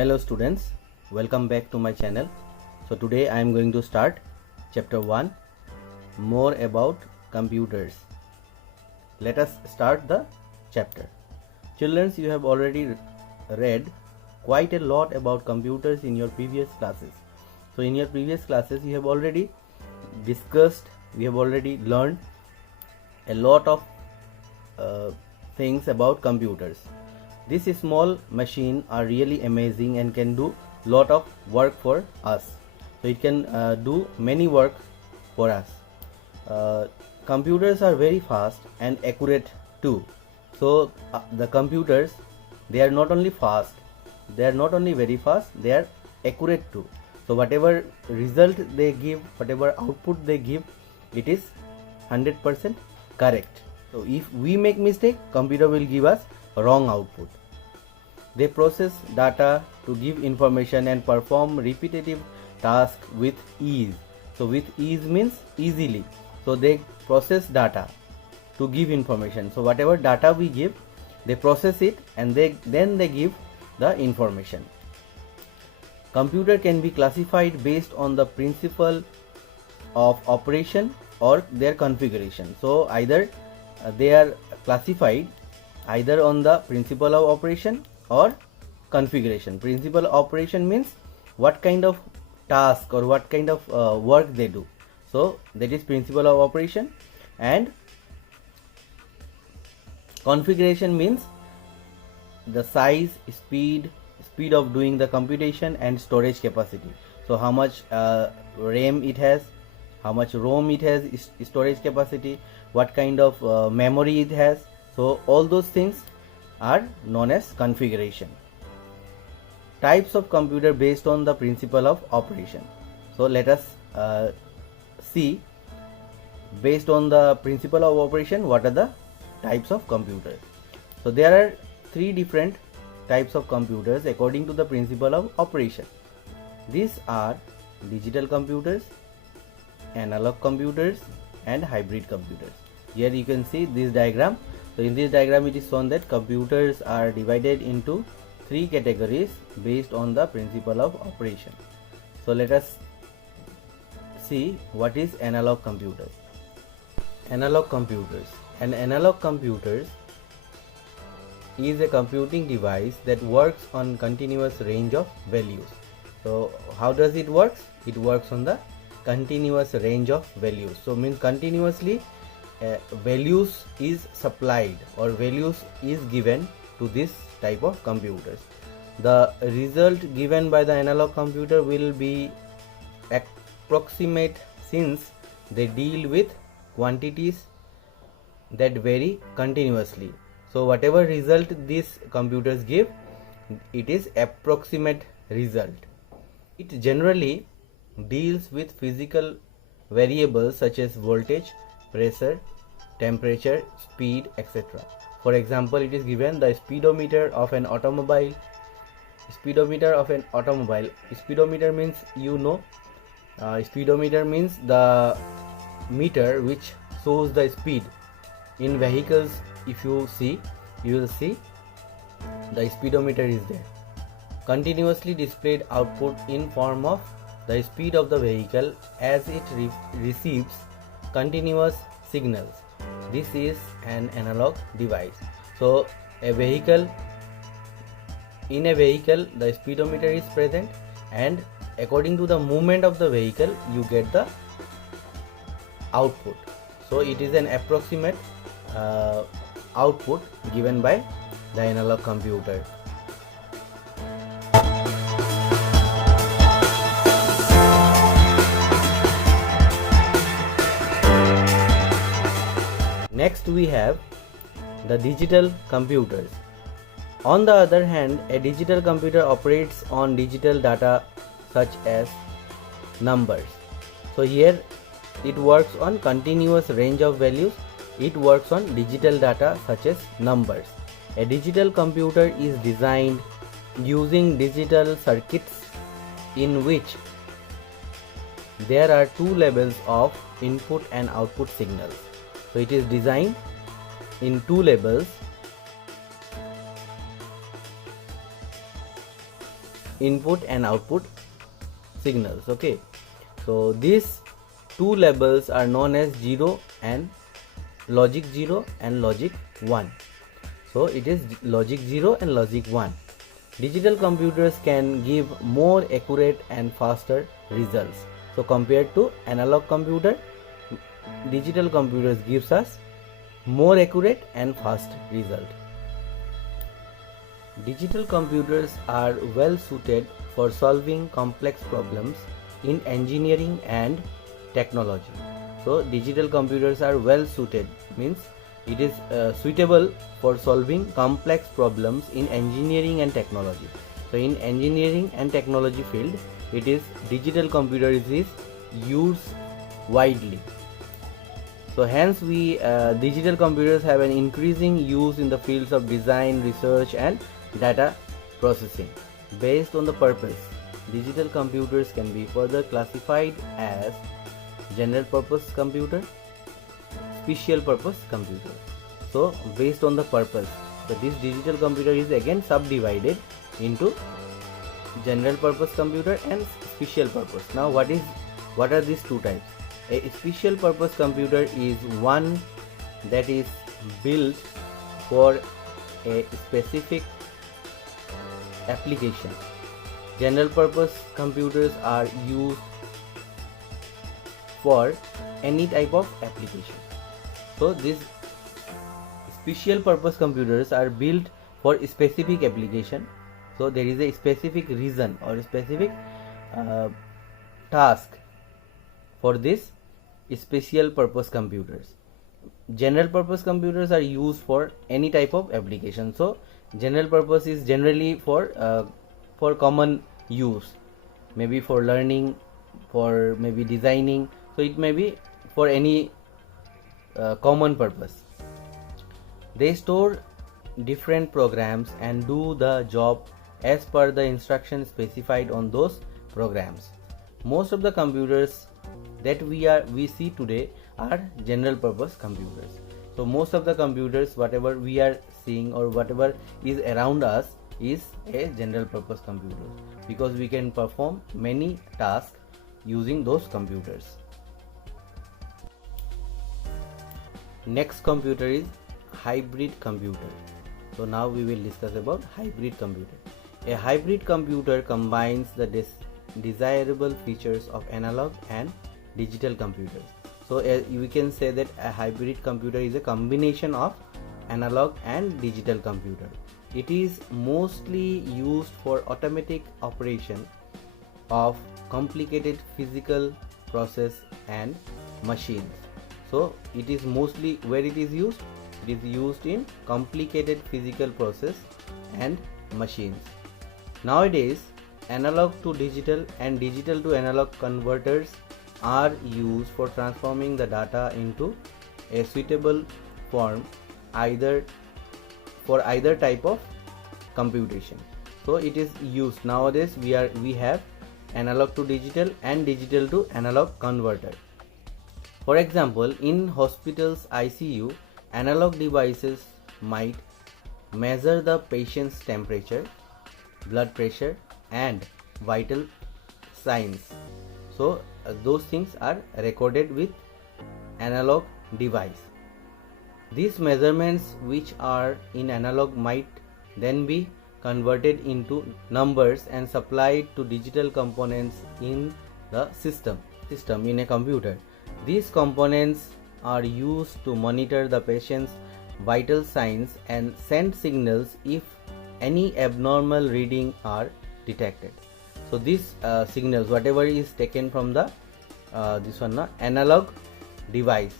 Hello students, welcome back to my channel. So today I am going to start chapter 1, more about computers. Let us start the chapter. Children, you have already read quite a lot about computers in your previous classes. So in your previous classes you have already discussed, we have already learned a lot of things about computers. This small machine are really amazing and can do lot of work for us. So it can do many work for us. Computers are very fast and accurate too. So the computers, they are not only fast, they are not only very fast, they are accurate too. So whatever result they give, whatever output they give, it is 100% correct. So if we make mistake, computer will give us wrong output. They process data to give information and perform repetitive tasks with ease. So with ease means easily. So they process data to give information. So whatever data we give, they process it and then they give the information. Computer can be classified based on the principle of operation or their configuration. So either they are classified either on the principle of operation or configuration. Principle of operation means what kind of task or what kind of work they do. So that is principle of operation. And configuration means the size, speed of doing the computation and storage capacity. So how much RAM it has, how much ROM it has, storage capacity, what kind of memory it has. So all those things are known as configuration. Types of computer based on the principle of operation. So let us see, based on the principle of operation, what are the types of computers. So there are three different types of computers according to the principle of operation. These are digital computers, analog computers and hybrid computers. Here you can see this diagram. So in this diagram it is shown that computers are divided into three categories based on the principle of operation. So let us see what is analog computers. Analog computers. An analog computers is a computing device that works on continuous range of values. So how does it work? It works on the continuous range of values. So means continuously values is supplied or values is given to this type of computers. The result given by the analog computer will be approximate since they deal with quantities that vary continuously. So whatever result these computers give, it is approximate result. It generally deals with physical variables such as voltage, pressure, temperature, speed, etc. For example, it is given the speedometer of an automobile. Speedometer means, speedometer means the meter which shows the speed in vehicles. If you see, you will see the speedometer is there. Continuously displayed output in form of the speed of the vehicle as it receives continuous signals. This is an analog device. So in a vehicle the speedometer is present, and according to the movement of the vehicle you get the output. So it is an approximate output given by the analog computer. Next we have the digital computers. On the other hand, a digital computer operates on digital data such as numbers. So here it works on continuous range of values. It works on digital data such as numbers. A digital computer is designed using digital circuits in which there are two levels of input and output signals. So it is designed in two levels. input and output signals. Okay, so these two labels are known as 0 and logic 0 and logic 1. So it is logic 0 and logic 1. Digital computers can give more accurate and faster results. So compared to analog computer, digital computers gives us more accurate and fast result. Digital computers are well suited for solving complex problems in engineering and technology. So digital computers are well suited means it is suitable for solving complex problems in engineering and technology. So in engineering and technology field, it is digital computers is used widely. So hence digital computers have an increasing use in the fields of design, research and data processing. Based on the purpose, digital computers can be further classified as general purpose computer, special purpose computer. So based on the purpose, so this digital computer is again subdivided into general purpose computer and special purpose. Now what are these two types? A special purpose computer is one that is built for a specific application. General purpose computers are used for any type of application. So these special purpose computers are built for a specific application. So there is a specific reason or a specific task for this special purpose computers. General purpose computers are used for any type of application. So general purpose is generally for common use, maybe for learning, for maybe designing. So it may be for any common purpose. They store different programs and do the job as per the instructions specified on those programs. Most of the computers that we see today are general purpose computers. So most of the computers, whatever we are seeing or whatever is around us, is a general purpose computer, because we can perform many tasks using those computers. Next computer is hybrid computer. So now we will discuss about hybrid computer. A hybrid computer combines the desirable features of analog and digital computers. So we can say that a hybrid computer is a combination of analog and digital computer. It is mostly used for automatic operation of complicated physical process and machines. So it is mostly where it is used? It is used in complicated physical process and machines. Nowadays, analog to digital and digital to analog converters are used for transforming the data into a suitable form for either type of computation. So it is used nowadays. We have analog to digital and digital to analog converter. For example, in hospitals ICU, analog devices might measure the patient's temperature, blood pressure and vital signs. So those things are recorded with analog device. These measurements which are in analog might then be converted into numbers and supplied to digital components in the system in a computer. These components are used to monitor the patient's vital signs and send signals if any abnormal reading are detected. So these signals, whatever is taken from the analog device.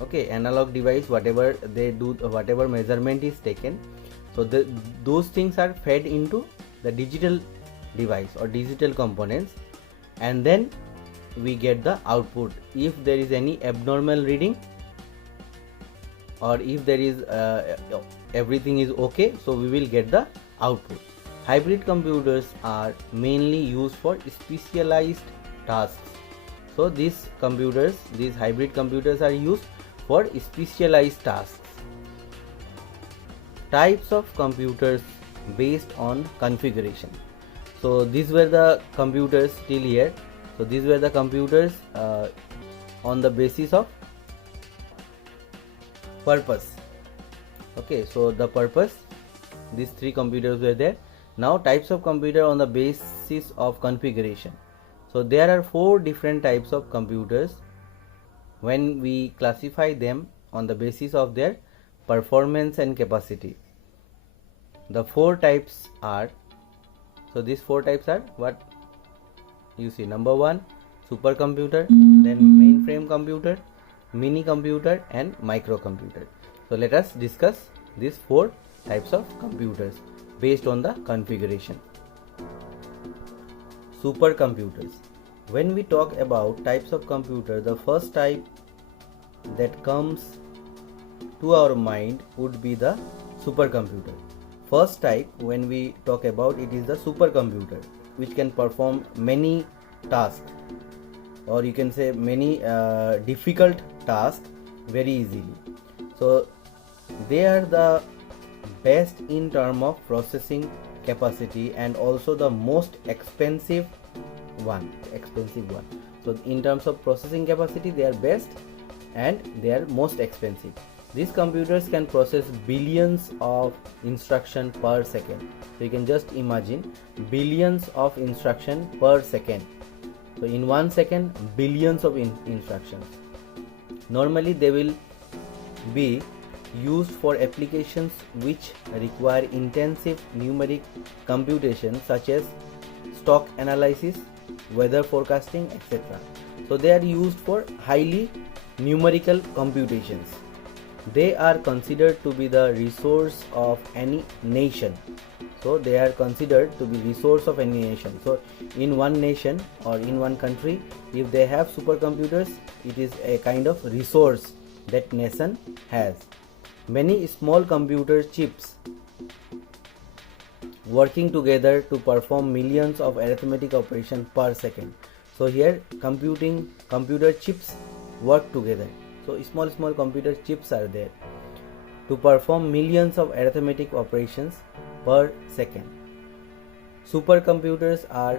Okay, analog device, whatever they do, whatever measurement is taken, so those things are fed into the digital device or digital components, and then we get the output. If there is any abnormal reading or if there is everything is okay, so we will get the output. Hybrid computers are mainly used for specialized tasks. So these hybrid computers are used for specialized tasks. Types of computers based on configuration. So these were the computers till here. So these were the computers on the basis of purpose. Okay, so the purpose, these three computers were there. Now types of computer on the basis of configuration. So there are 4 different types of computers when we classify them on the basis of their performance and capacity. The 4 types are, so these 4 types are what you see. Number 1, supercomputer, then mainframe computer, mini computer and microcomputer. So let us discuss these 4 types of computers based on the configuration. Supercomputers. When we talk about types of computer, the first type that comes to our mind would be the supercomputer. First type when we talk about it is the supercomputer, which can perform many tasks, or you can say many difficult tasks very easily. So they are the best in terms of processing capacity and also the most expensive one. So in terms of processing capacity, they are best and they are most expensive. These computers can process billions of instructions per second. So you can just imagine billions of instructions per second. So in 1 second, billions of instructions. Normally they will be used for applications which require intensive numeric computation, such as stock analysis, weather forecasting, etc. So they are used for highly numerical computations. They are considered to be the resource of any nation. So they are considered to be resource of any nation. So in one nation or in one country, if they have supercomputers, it is a kind of resource that nation has. Many small computer chips working together to perform millions of arithmetic operations per second. So here computer chips work together. So small computer chips are there to perform millions of arithmetic operations per second. Supercomputers are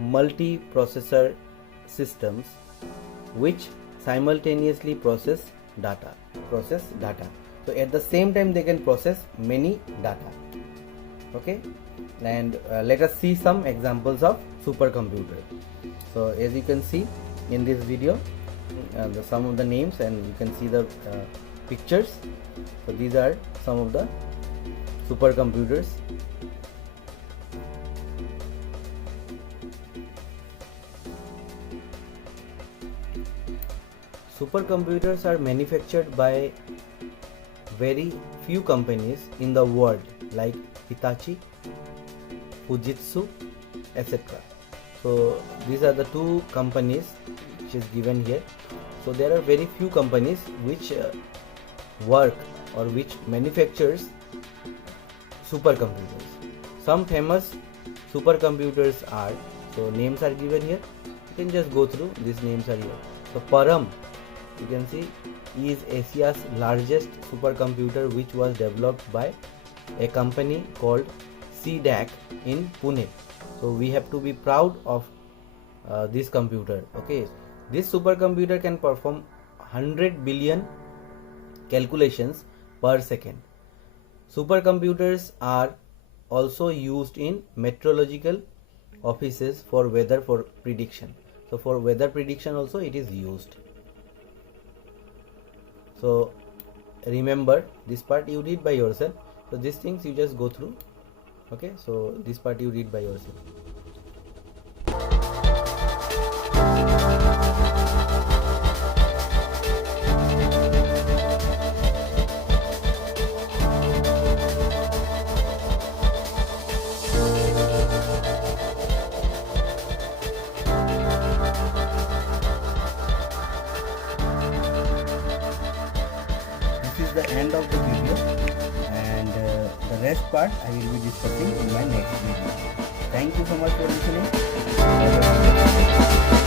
multi-processor systems which simultaneously process data. So at the same time they can process many data. Okay, and let us see some examples of supercomputer. So as you can see in this video, some of the names, and you can see the pictures. So these are some of the supercomputers. Supercomputers are manufactured by very few companies in the world like Hitachi, Fujitsu, etc. So these are the 2 companies which is given here. So there are very few companies which work or which manufactures supercomputers. Some famous supercomputers are, so names are given here, you can just go through, these names are here. So Param, you can see, is Asia's largest supercomputer, which was developed by a company called CDAC in Pune. So we have to be proud of this computer. Okay, this supercomputer can perform 100 billion calculations per second. Supercomputers are also used in meteorological offices for weather prediction. So for weather prediction also it is used. So remember, this part you read by yourself. So these things you just go through. Okay, so this part you read by yourself. This is the end of the video, and the rest part I will be discussing in my next video. Thank you so much for listening.